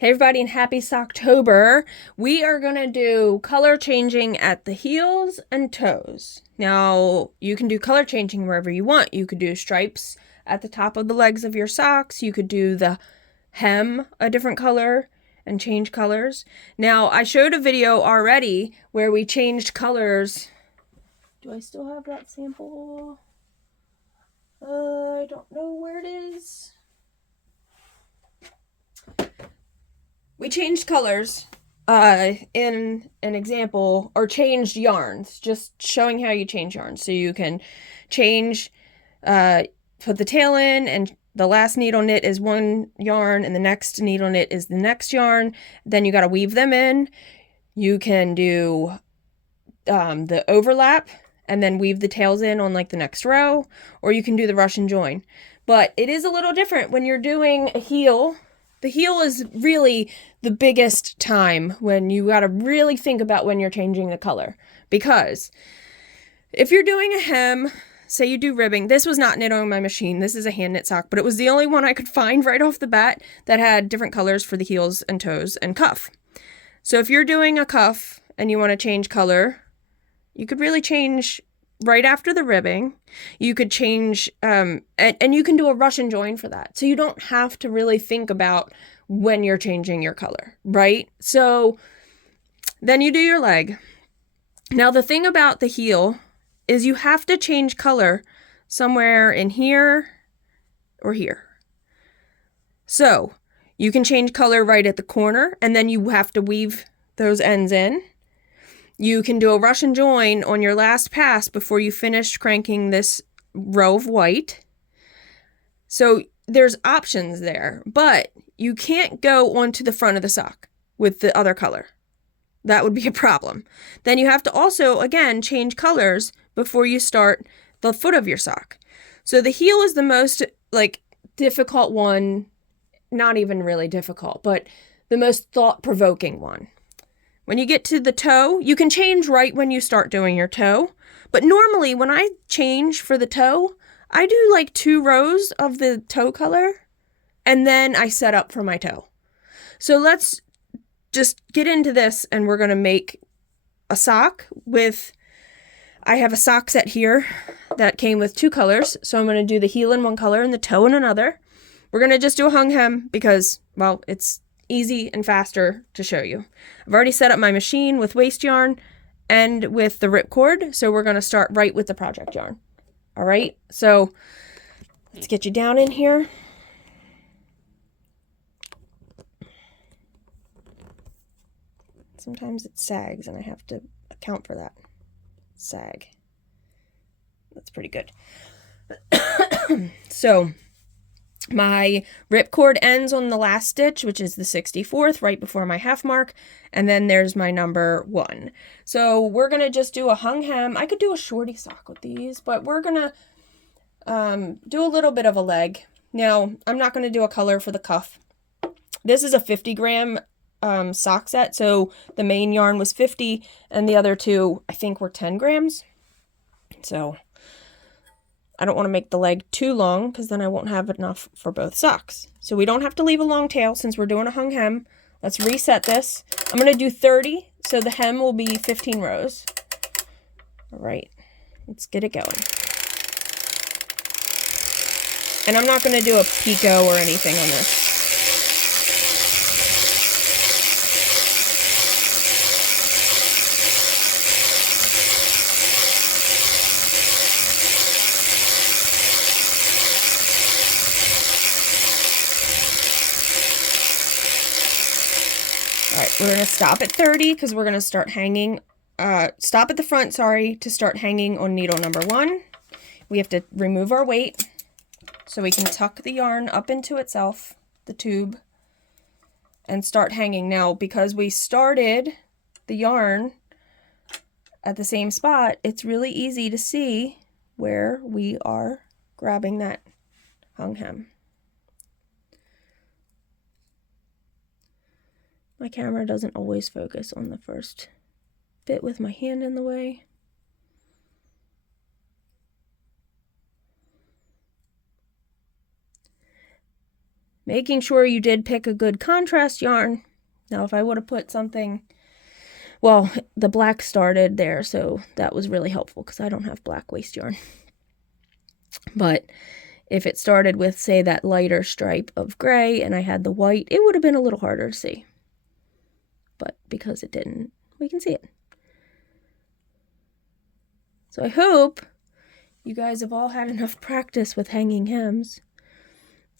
Hey everybody, and happy Socktober. We are going to do color changing at the heels and toes. Now, you can do color changing wherever you want. You could do stripes at the top of the legs of your socks. You could do the hem a different color and change colors. Now, I showed a video already where we changed colors. Do I still have that sample? I don't know where it is. We changed colors in an example, or changed yarns, just showing how you change yarns. So you can change, put the tail in, and the last needle knit is one yarn, and the next needle knit is the next yarn. Then you got to weave them in. You can do the overlap, and then weave the tails in on like the next row, or you can do the rush and join. But it is a little different when you're doing a heel. The heel is really the biggest time when you got to really think about when you're changing the color. Because if you're doing a hem, say you do ribbing, this was not knit on my machine. This is a hand knit sock, but it was the only one I could find right off the bat that had different colors for the heels and toes and cuff. So if you're doing a cuff and you want to change color, you could really change right after the ribbing. You could change, and you can do a rush and join for that. So you don't have to really think about when you're changing your color, right? So then you do your leg. Now the thing about the heel is you have to change color somewhere in here or here. So you can change color right at the corner, and then you have to weave those ends in. You can do a rush and join on your last pass before you finish cranking this row of white. So there's options there, but you can't go onto the front of the sock with the other color. That would be a problem. Then you have to also, again, change colors before you start the foot of your sock. So the heel is the most difficult one, not even really difficult, but the most thought-provoking one. When you get to the toe, you can change right when you start doing your toe. But normally when I change for the toe, I do like 2 rows of the toe color, and then I set up for my toe. So let's just get into this, and we're going to make a sock with, I have a sock set here that came with 2 colors. So I'm going to do the heel in one color and the toe in another. We're going to just do a hung hem because, well, it's easy and faster to show you. I've already set up my machine with waste yarn and with the ripcord, so we're going to start right with the project yarn. All right, so let's get you down in here. Sometimes it sags and I have to account for that. Sag. That's pretty good. So my ripcord ends on the last stitch, which is the 64th, right before my half mark, and then there's my number 1. So we're going to just do a hung hem. I could do a shorty sock with these, but we're going to do a little bit of a leg. Now, I'm not going to do a color for the cuff. This is a 50-gram sock set, so the main yarn was 50, and the other 2, I think, were 10 grams. So I don't want to make the leg too long because then I won't have enough for both socks. So we don't have to leave a long tail since we're doing a hung hem. Let's reset this. I'm going to do 30, so the hem will be 15 rows. All right, let's get it going. And I'm not going to do a picot or anything on this. All right, we're going to stop at 30 because we're going to start hanging, stop at the front, sorry, to start hanging on needle number 1. We have to remove our weight so we can tuck the yarn up into itself, the tube, and start hanging. Now, because we started the yarn at the same spot, it's really easy to see where we are grabbing that hung hem. My camera doesn't always focus on the first bit with my hand in the way. making sure you did pick a good contrast yarn. Now, if I would have put something, well, the black started there, so that was really helpful because I don't have black waste yarn. But if it started with, say, that lighter stripe of gray and I had the white, it would have been a little harder to see. But because it didn't, we can see it. So I hope you guys have all had enough practice with hanging hems.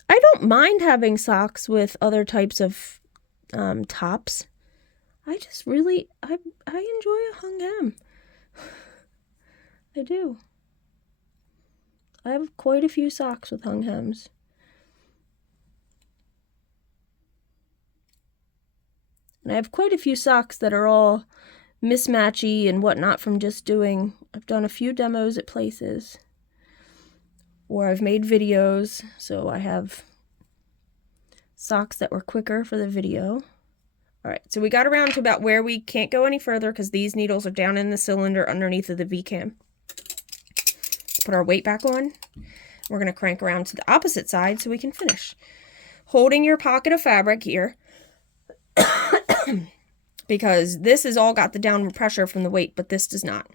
I don't mind having socks with other types of tops. I just really, I enjoy a hung hem. I do. I have quite a few socks with hung hems. And I have quite a few socks that are all mismatchy and whatnot from just doing, I've done a few demos at places. Or I've made videos, so I have socks that were quicker for the video. Alright, so we got around to about where we can't go any further because these needles are down in the cylinder underneath of the V-cam. Let's put our weight back on. We're going to crank around to the opposite side so we can finish. Holding your pocket of fabric here, because this has all got the downward pressure from the weight, but this does not.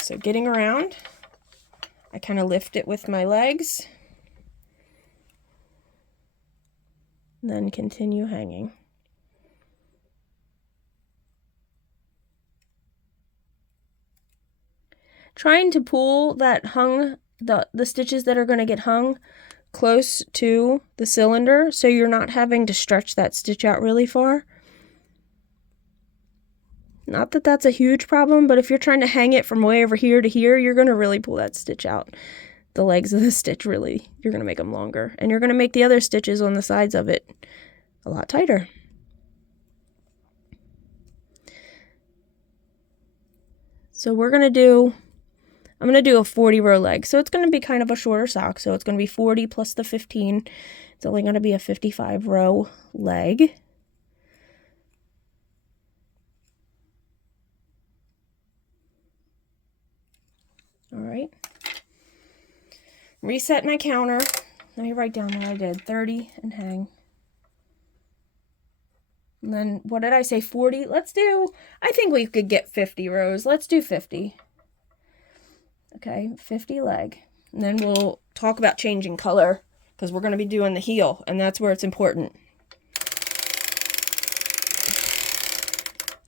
So getting around, I kind of lift it with my legs. Then continue hanging. Trying to pull that hung, the stitches that are going to get hung close to the cylinder so you're not having to stretch that stitch out really far. Not that that's a huge problem, but if you're trying to hang it from way over here to here, you're going to really pull that stitch out. The legs of the stitch, really, you're going to make them longer. And you're going to make the other stitches on the sides of it a lot tighter. So we're going to do, I'm going to do a 40 row leg. So it's going to be kind of a shorter sock. So it's going to be 40 plus the 15. It's only going to be a 55 row leg. All right. Reset my counter. Let me write down what I did. 30 and hang. And then, what did I say? 40? Let's do, I think we could get 50 rows. Let's do 50. Okay, 50 leg. And then we'll talk about changing color because we're going to be doing the heel, and that's where it's important.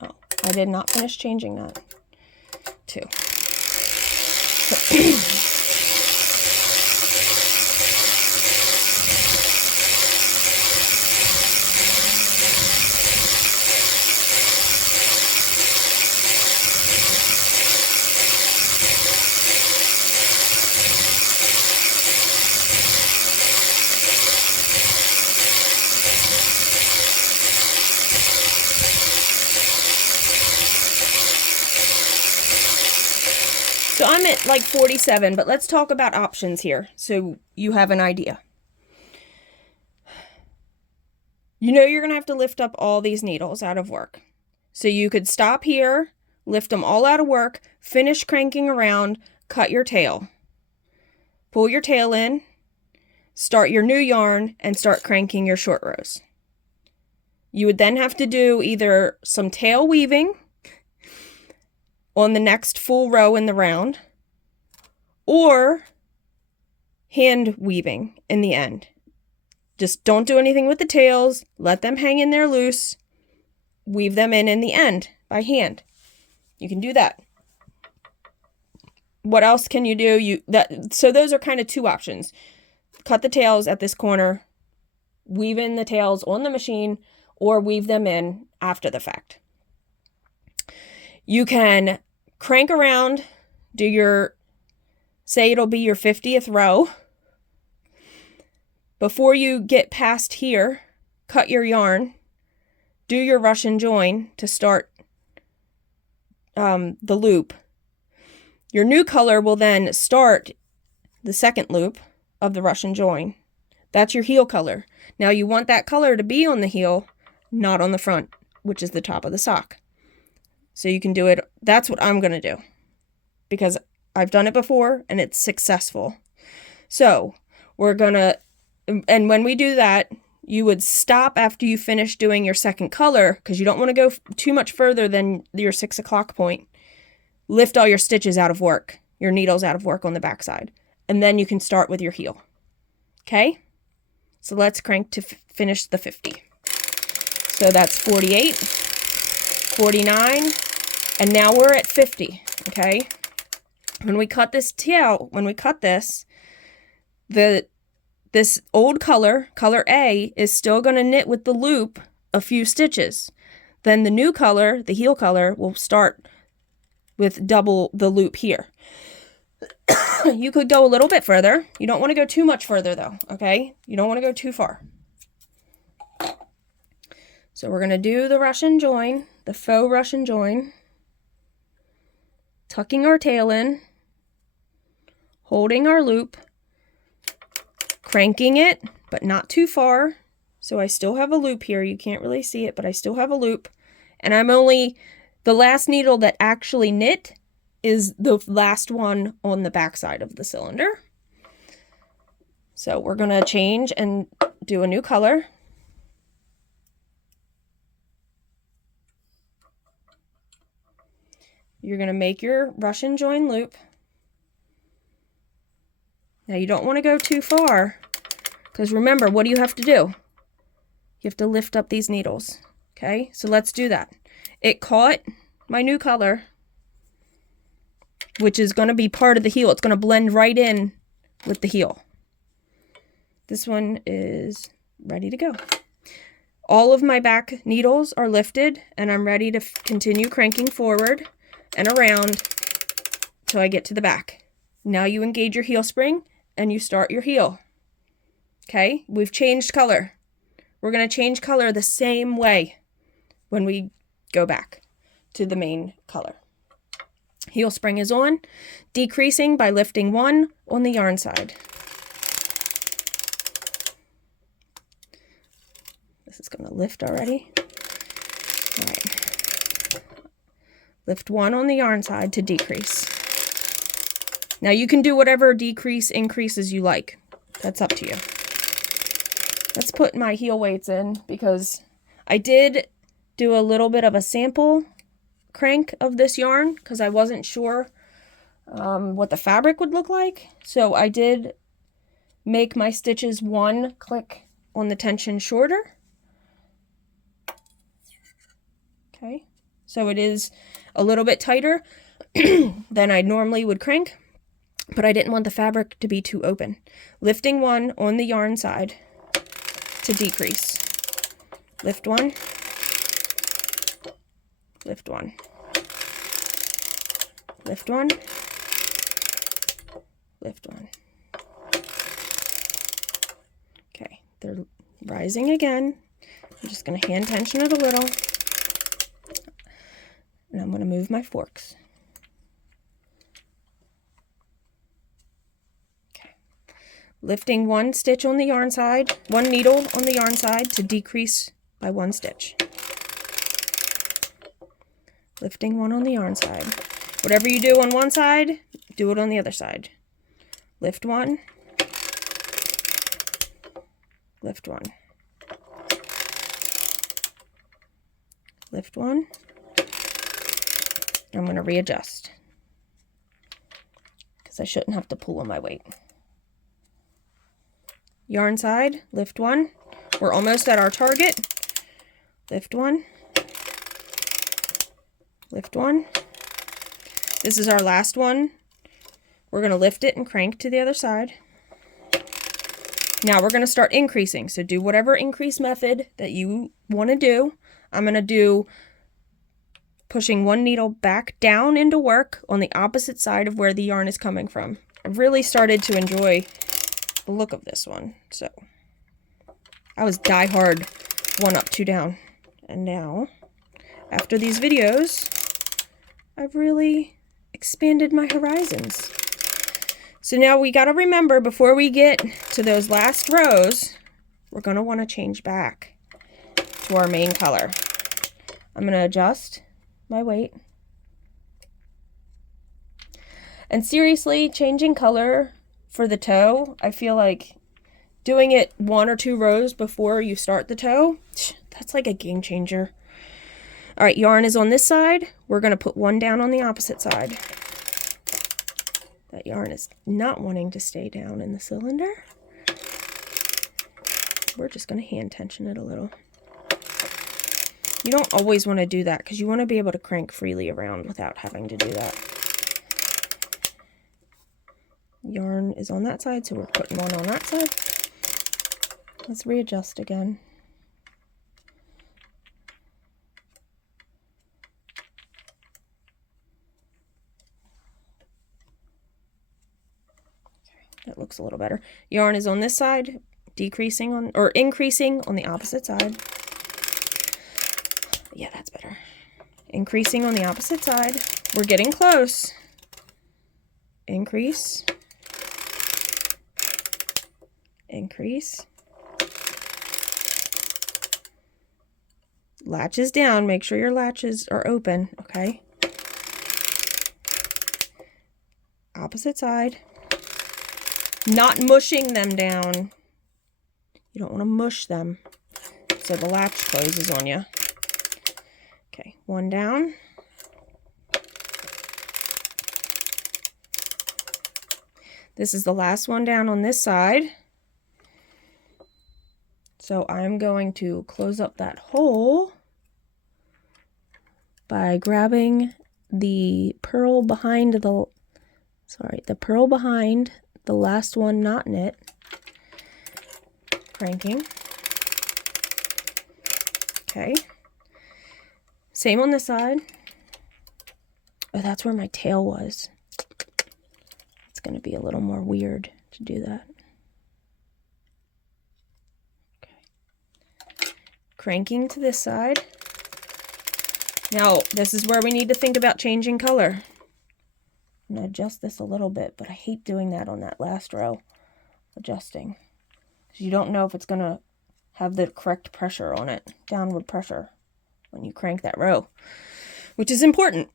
Oh, I did not finish changing that. 2. So I'm at like 47, but let's talk about options here so you have an idea. You know you're going to have to lift up all these needles out of work. So you could stop here, lift them all out of work, finish cranking around, cut your tail. Pull your tail in, start your new yarn, and start cranking your short rows. You would then have to do either some tail weaving on the next full row in the round, or hand weaving in the end. Just don't do anything with the tails, let them hang in there loose, weave them in the end by hand. You can do that. What else can you do? So those are kind of two options. Cut the tails at this corner, weave in the tails on the machine, or weave them in after the fact. You can crank around, do your, say it'll be your 50th row. Before you get past here, cut your yarn, do your Russian join to start the loop. Your new color will then start the second loop of the Russian join. That's your heel color. Now you want that color to be on the heel, not on the front, which is the top of the sock. So you can do it. That's what I'm going to do because I've done it before and it's successful. So we're gonna, and when we do that, you would stop after you finish doing your second color, because you don't want to go too much further than your 6 o'clock point. Lift all your stitches out of work, your needles out of work on the back side, and then you can start with your heel. Okay? So let's crank to finish the 50. So that's 48, 49, and now we're at 50, okay? When we cut this tail, when we cut this, this old color, color A, is still going to knit with the loop a few stitches. Then the new color, the heel color, will start with double the loop here. You could go a little bit further. You don't want to go too much further though, okay? You don't want to go too far. So we're going to do the Russian join, the faux Russian join, tucking our tail in, holding our loop, cranking it, but not too far. So I still have a loop here. You can't really see it, but I still have a loop. And I'm only, the last needle that actually knit is the last one on the back side of the cylinder. So we're going to change and do a new color. You're going to make your Russian join loop. Now you don't want to go too far, because remember, what do you have to do? You have to lift up these needles. Okay, so let's do that. It caught my new color, which is going to be part of the heel. It's going to blend right in with the heel. This one is ready to go. All of my back needles are lifted, and I'm ready to continue cranking forward and around till I get to the back. Now you engage your heel spring and you start your heel. Okay, we've changed color. We're going to change color the same way when we go back to the main color. Heel spring is on, decreasing by lifting 1 on the yarn side. This is going to lift already. All right. Lift 1 on the yarn side to decrease. Now you can do whatever decrease, increases you like. That's up to you. Let's put my heel weights in, because I did do a little bit of a sample crank of this yarn because I wasn't sure what the fabric would look like. So I did make my stitches 1 click on the tension shorter. Okay, so it is a little bit tighter than I normally would crank, but I didn't want the fabric to be too open. Lifting 1 on the yarn side to decrease. Lift 1, lift 1, lift 1, lift 1. Okay, they're rising again. I'm just going to hand tension it a little. And I'm going to move my forks. Okay. Lifting 1 stitch on the yarn side, 1 needle on the yarn side to decrease by 1 stitch. Lifting 1 on the yarn side. Whatever you do on one side, do it on the other side. Lift 1. Lift 1. Lift 1. I'm going to readjust because I shouldn't have to pull on my weight. Yarn side, lift 1. We're almost at our target. Lift 1. Lift 1. This is our last one. We're going to lift it and crank to the other side. Now we're going to start increasing. So do whatever increase method that you want to do. I'm going to do pushing 1 needle back down into work on the opposite side of where the yarn is coming from. I've really started to enjoy the look of this one. So I was die hard 1 up, 2 down. And now, after these videos, I've really expanded my horizons. So now we got to remember, before we get to those last rows, we're going to want to change back to our main color. I'm going to adjust my weight. And seriously, changing color for the toe, I feel like doing it 1 or 2 rows before you start the toe, that's like a game changer. All right, yarn is on this side. We're going to put one down on the opposite side. That yarn is not wanting to stay down in the cylinder. We're just going to hand tension it a little. You don't always want to do that because you want to be able to crank freely around without having to do that. Yarn is on that side, so we're putting one on that side. Let's readjust again. Okay, that looks a little better. Yarn is on this side, decreasing on, or increasing on the opposite side. Yeah, that's better. Increasing on the opposite side. We're getting close. Increase. Increase. Latches down. Make sure your latches are open, okay? Opposite side. Not mushing them down. You don't want to mush them so the latch closes on you. Okay, one down. This is the last one down on this side. So I'm going to close up that hole by grabbing the purl behind the, the purl behind the last one not knit, cranking. Okay. Same on this side. Oh, that's where my tail was. It's going to be a little more weird to do that. Cranking to this side. Now, this is where we need to think about changing color. I'm going to adjust this a little bit, but I hate doing that on that last row. Adjusting. Because you don't know if it's going to have the correct pressure on it. Downward pressure when you crank that row. Which is important.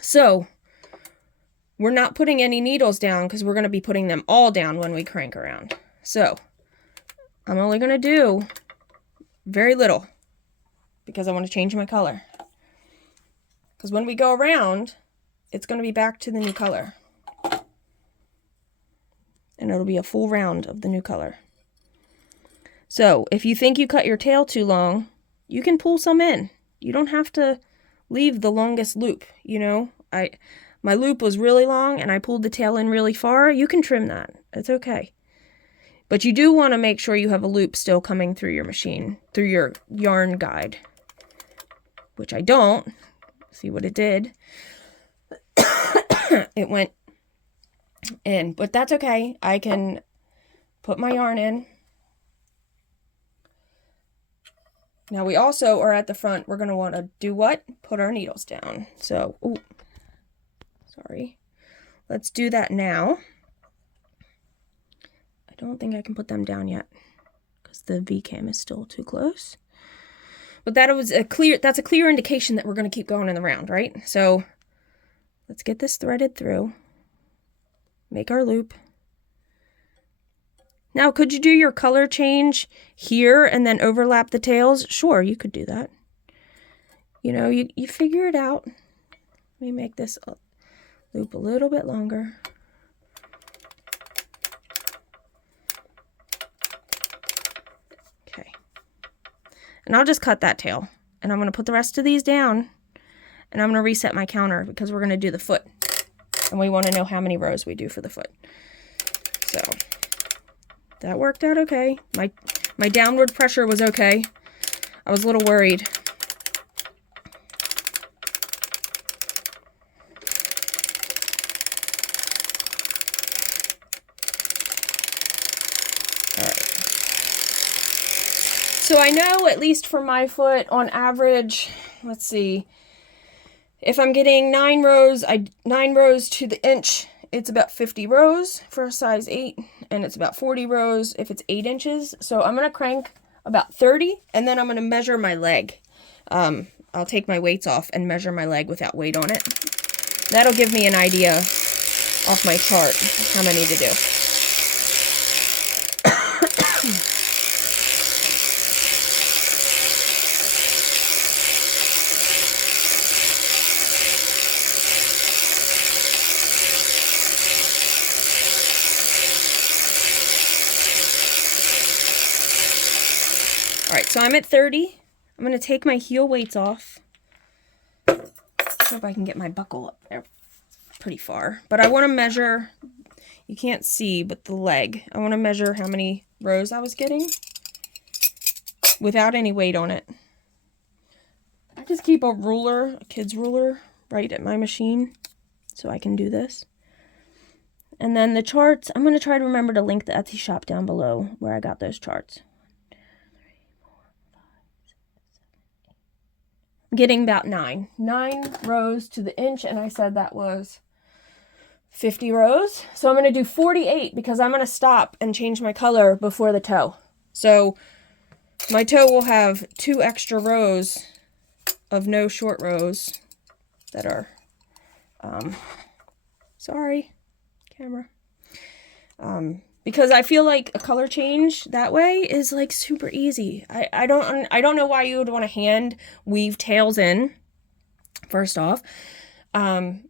So, we're not putting any needles down because we're going to be putting them all down when we crank around. So, I'm only going to do very little because I want to change my color. Because when we go around, it's going to be back to the new color. And it'll be a full round of the new color. So if you think you cut your tail too long, you can pull some in. You don't have to leave the longest loop, you know. My loop was really long and I pulled the tail in really far. You can trim that. It's okay. But you do want to make sure you have a loop still coming through your machine, through your yarn guide, which I don't. See what it did? It went in, but that's okay. I can put my yarn in. Now we also are at the front. We're going to want to do what? Put our needles down. So, ooh, sorry. Let's do that now. I don't think I can put them down yet because the V-cam is still too close. But that's a clear indication that we're going to keep going in the round, right? So let's get this threaded through. Make our loop. Now, could you do your color change here and then overlap the tails? Sure, you could do that. You know, you figure it out. Let me make this loop a little bit longer. And I'll just cut that tail. And I'm going to put the rest of these down. And I'm going to reset my counter because we're going to do the foot. And we want to know how many rows we do for the foot. So, that worked out okay. My downward pressure was okay. I was a little worried. So I know, at least for my foot, on average, let's see, if I'm getting 9 rows to the inch, it's about 50 rows for a size 8, and it's about 40 rows if it's 8 inches. So I'm going to crank about 30, and then I'm going to measure my leg. I'll take my weights off and measure my leg without weight on it. That'll give me an idea off my chart how many to do. so I'm at 30. I'm going to take my heel weights off. I hope I can get my buckle up there pretty far. But I want to measure, you can't see, but the leg. I want to measure how many rows I was getting without any weight on it. I just keep a ruler, a kid's ruler, right at my machine so I can do this. And then the charts, I'm going to try to remember to link the Etsy shop down below where I got those charts. I'm getting about 9 rows to the inch, and I said that was 50 rows. So I'm going to do 48 because I'm going to stop and change my color before the toe. So my toe will have 2 extra rows of no short rows that are, sorry, camera. Because I feel like a color change that way is like super easy. I don't know why you would want to hand weave tails in, first off.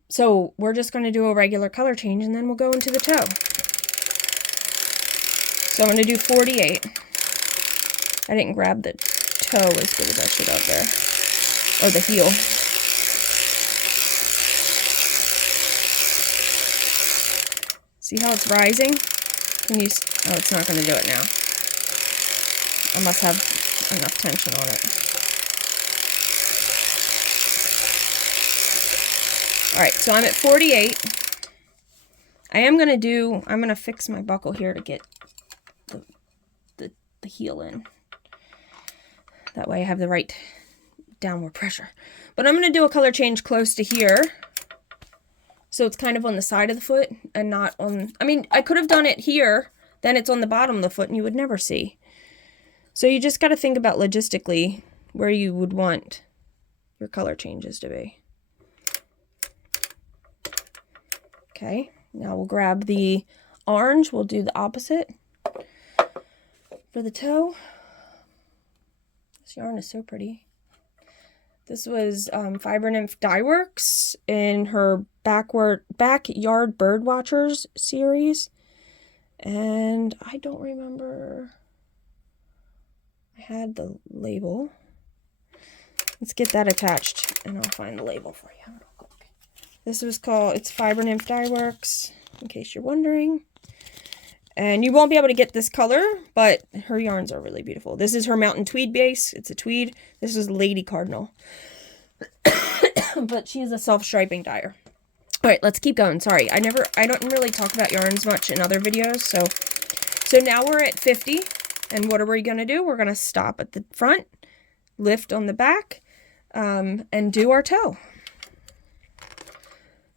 So we're just going to do a regular color change and then we'll go into the toe. So I'm going to do 48. I didn't grab the toe as good as I should have there. Or the heel. See how it's rising? Can you? Oh, it's not going to do it now. I must have enough tension on it. Alright, so I'm at 48. I'm going to fix my buckle here to get the heel in. That way I have the right downward pressure. But I'm going to do a color change close to here. So it's kind of on the side of the foot and not on, I mean, I could have done it here, then it's on the bottom of the foot and you would never see. So you just got to think about logistically where you would want your color changes to be. Okay, now we'll grab the orange, we'll do the opposite for the toe. This yarn is so pretty. This was Fiber Nymph Dye Works in her Backyard Birdwatchers series. And I don't remember. I had the label. Let's get that attached and I'll find the label for you. This was called, it's Fiber Nymph Dye Works, in case you're wondering. And you won't be able to get this color, but her yarns are really beautiful. This is her Mountain Tweed base. It's a tweed. This is Lady Cardinal. But she is a self-striping dyer. All right, let's keep going. Sorry, I don't really talk about yarns much in other videos. So now we're at 50. And what are we going to do? We're going to stop at the front, lift on the back, and do our toe.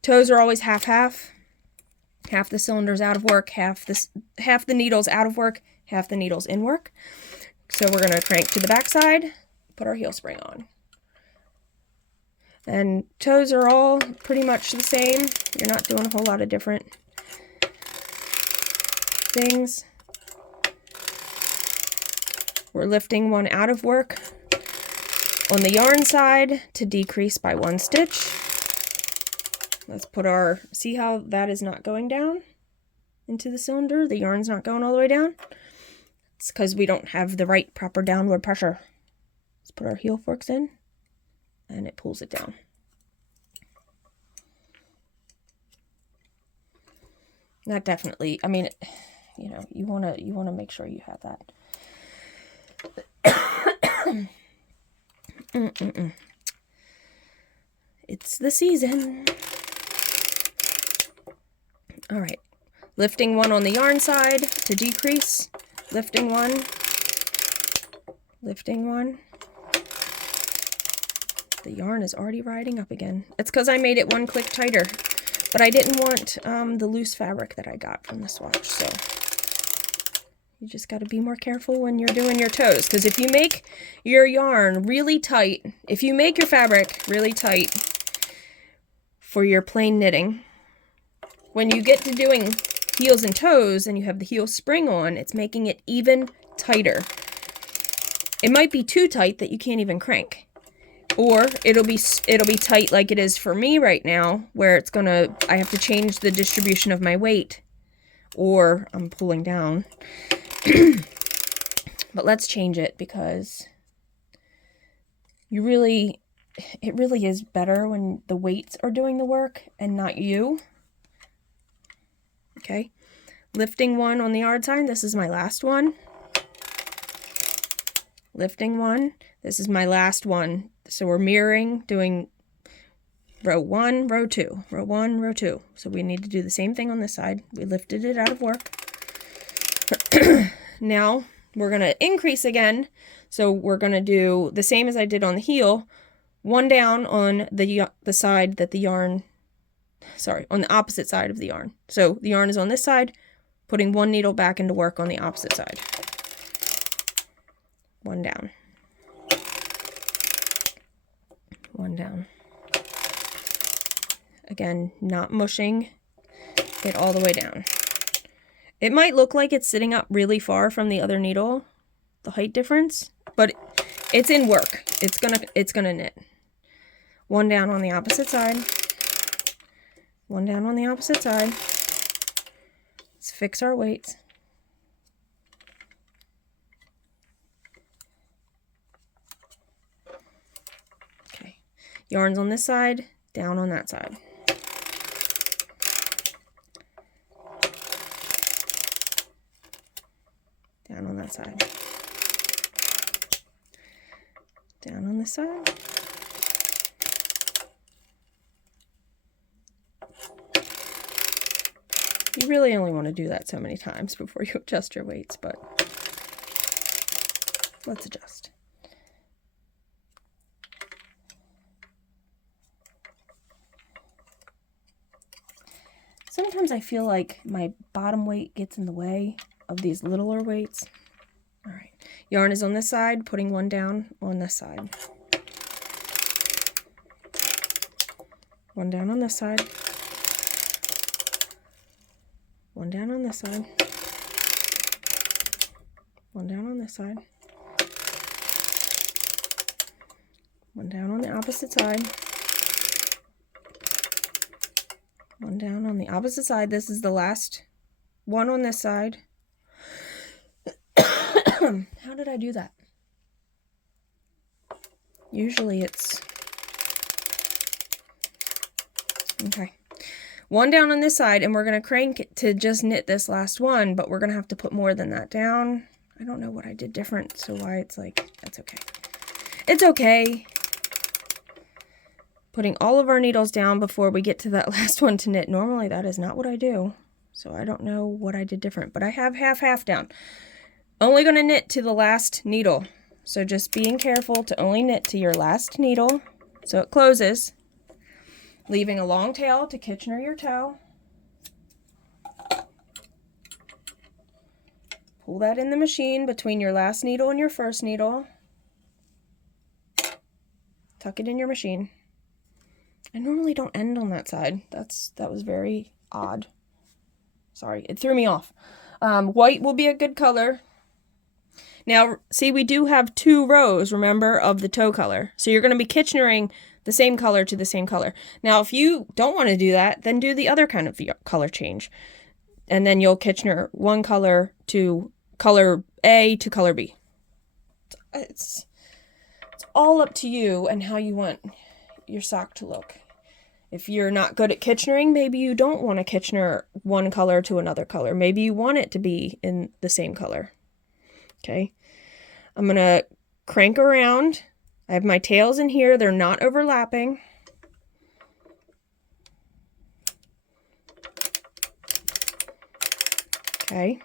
Toes are always half-half. Half the cylinder's out of work, half the needle's out of work, half the needle's in work. So we're going to crank to the back side, put our heel spring on. And toes are all pretty much the same. You're not doing a whole lot of different things. We're lifting one out of work on the yarn side to decrease by 1 stitch. Let's put our, see how that is not going down into the cylinder? The yarn's not going all the way down. It's because we don't have the right proper downward pressure. Let's put our heel forks in and it pulls it down. That definitely, I mean, you know, you want to make sure you have that. It's the season. All right, lifting one on the yarn side to decrease, lifting one, lifting one. The yarn is already riding up again. It's because I made it 1 click tighter, but I didn't want the loose fabric that I got from the swatch, so you just got to be more careful when you're doing your toes, because if you make your yarn really tight, if you make your fabric really tight for your plain knitting, when you get to doing heels and toes and you have the heel spring on, it's making it even tighter. It might be too tight that you can't even crank. Or it'll be tight like it is for me right now, where I have to change the distribution of my weight, or I'm pulling down. But let's change it because it really is better when the weights are doing the work and not you. Okay, lifting one on the yard sign. This is my last one. Lifting one. This is my last one. So we're mirroring, doing row 1, row 2, row 1, row 2. So we need to do the same thing on this side. We lifted it out of work. Now we're going to increase again. So we're going to do the same as I did on the heel. One down on the side that the yarn, on the opposite side of the yarn. So the yarn is on this side, putting one needle back into work on the opposite side. One down. One down. Again, not mushing it all the way down. It might look like it's sitting up really far from the other needle, the height difference, but it's in work. It's gonna knit. One down on the opposite side. One down on the opposite side. Let's fix our weights. Okay. Yarns on this side, down on that side. Down on that side. Down on this side. You really only want to do that so many times before you adjust your weights, but let's adjust. Sometimes I feel like my bottom weight gets in the way of these littler weights. All right, yarn is on this side, putting one down on this side. One down on this side. One down on this side. One down on this side. One down on the opposite side. One down on the opposite side. This is the last one on this side. How did I do that? Usually it's... Okay. One down on this side, and we're going to crank it to just knit this last one, but we're going to have to put more than that down. I don't know what I did different, so why it's like, that's okay. It's okay. Putting all of our needles down before we get to that last one to knit. Normally that is not what I do, so I don't know what I did different, but I have half down. Only going to knit to the last needle, so just being careful to only knit to your last needle so it closes, leaving a long tail to Kitchener your toe. Pull that in the machine between your last needle and your first needle. Tuck it in your machine. I normally don't end on that side. That was very odd. Sorry, it threw me off. White will be a good color. Now, see, we do have 2 rows, remember, of the toe color. So you're going to be Kitchenering the same color to the same color. Now, if you don't want to do that, then do the other kind of color change. And then you'll Kitchener one color to color A to color B. It's all up to you and how you want your sock to look. If you're not good at Kitchenering, maybe you don't want to Kitchener one color to another color. Maybe you want it to be in the same color. Okay, I'm going to crank around. I have my tails in here. They're not overlapping. Okay.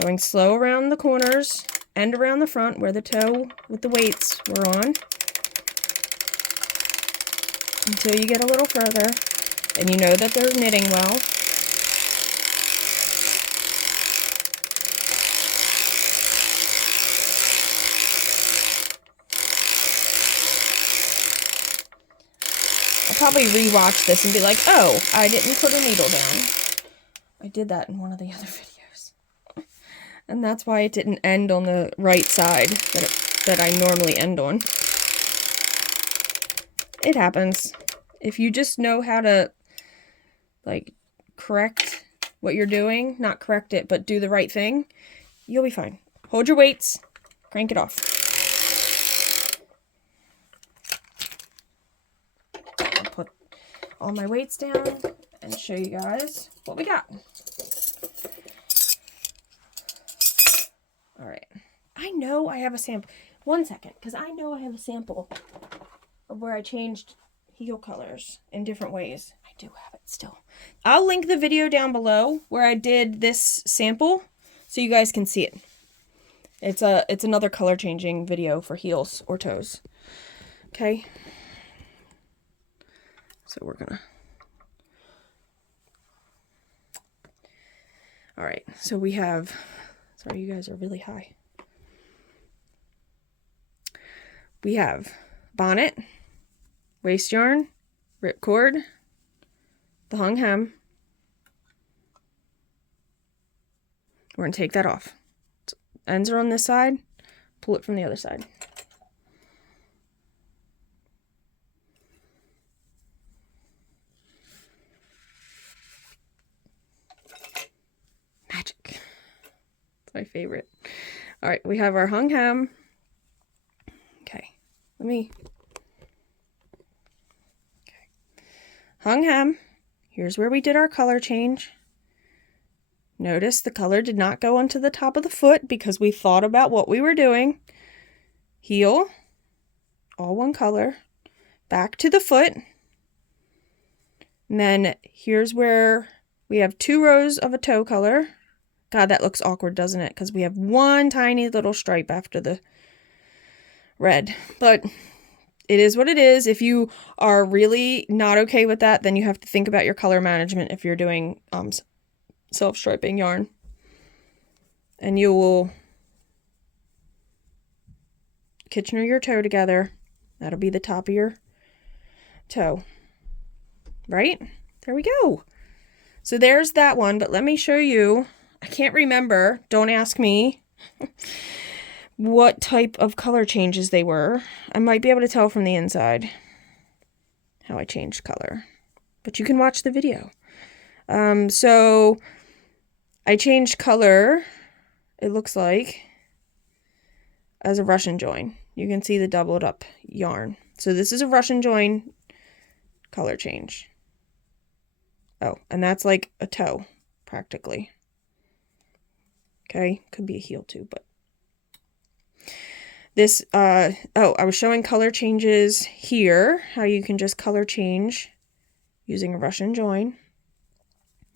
Going slow around the corners and around the front where the toe with the weights were on. Until you get a little further and you know that they're knitting well. I'll probably rewatch this and be like, oh, I didn't put a needle down. I did that in one of the other videos. And that's why it didn't end on the right side that I normally end on. It happens. If you just know how to, like, correct what you're doing, not correct it, but do the right thing, you'll be fine. Hold your weights, crank it off. all my weights down and show you guys what we got. All right. I know I have a sample. 1 second, because I know I have a sample of where I changed heel colors in different ways. I do have it still. I'll link the video down below where I did this sample so you guys can see it. It's another color changing video for heels or toes. Okay. So we're gonna. All right. So we have. Sorry, you guys are really high. We have bonnet, waist yarn, ripcord, the hung hem. We're going to take that off. Ends are on this side, pull it from the other side. Magic. It's my favorite. All right, we have our hung hem. Okay. Okay. Hung hem. Here's where we did our color change. Notice the color did not go onto the top of the foot because we thought about what we were doing. Heel, all one color. Back to the foot. And then here's where we have 2 rows of a toe color. God, that looks awkward, doesn't it? Because we have one tiny little stripe after the red, but it is what it is. If you are really not okay with that, then you have to think about your color management if you're doing self-striping yarn, and you will Kitchener your toe together. That'll be the top of your toe, right? There we go. So there's that one, but let me show you. I can't remember, don't ask me what type of color changes they were. I might be able to tell from the inside how I changed color, but you can watch the video. So I changed color, it looks like, as a Russian join. You can see the doubled up yarn. So this is a Russian join color change. Oh, and that's like a toe, practically. Okay, could be a heel too, but this, I was showing color changes here, how you can just color change using a Russian join.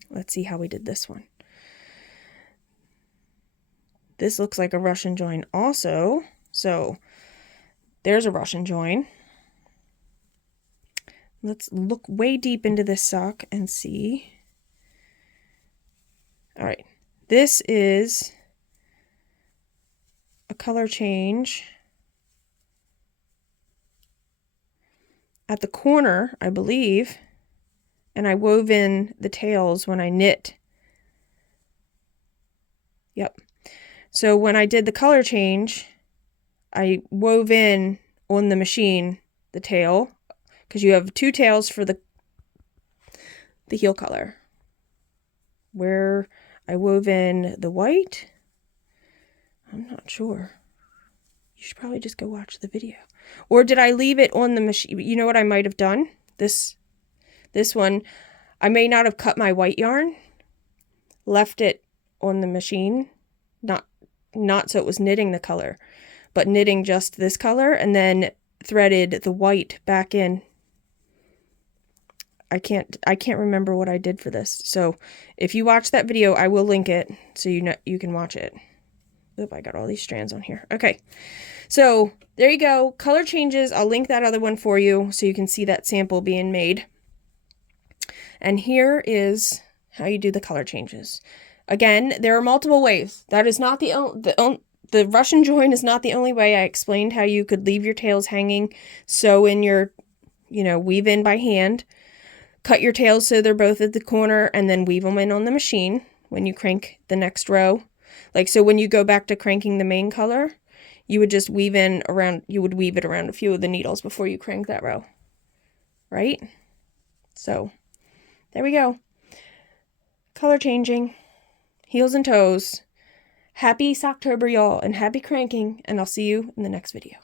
Let's see how we did this one. This looks like a Russian join also. So there's a Russian join. Let's look way deep into this sock and see. All right, this is a color change at the corner, I believe, and I wove in the tails when I knit. Yep. So when I did the color change, I wove in on the machine the tail, because you have 2 tails for the heel color. Where I wove in the white, I'm not sure. You should probably just go watch the video. Or did I leave it on the machine? You know what I might have done? This one, I may not have cut my white yarn, left it on the machine, not so it was knitting the color, but knitting just this color, and then threaded the white back in. I can't remember what I did for this. So if you watch that video, I will link it so you can watch it. Oop, I got all these strands on here. Okay, so there you go. Color changes. I'll link that other one for you so you can see that sample being made. And here is how you do the color changes. Again, there are multiple ways. That is not the Russian join is not the only way. I explained how you could leave your tails hanging, sew in your, weave in by hand, cut your tails so they're both at the corner, and then weave them in on the machine when you crank the next row. Like, so when you go back to cranking the main color, you would just weave it around a few of the needles before you crank that row, right? So there we go. Color changing, heels and toes. Happy Socktober, y'all, and happy cranking, and I'll see you in the next video.